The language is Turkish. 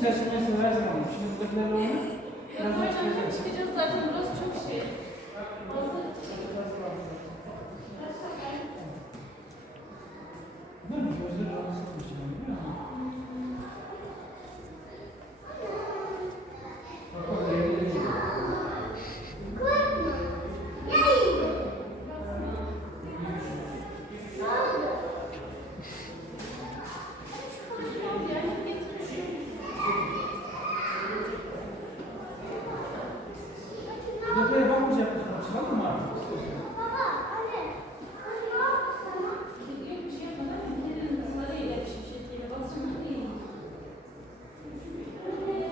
çerçevesi her zaman. Şimdi buradakilerle oynuyor. Ya böyle çıkacağız zaten, burası çok şey. Değil mi? Gözleri rahatsız etmiş yani, değil mi? Bak orada yerde değil. Buraya bakmayacak mısın? Açılalım mı artık?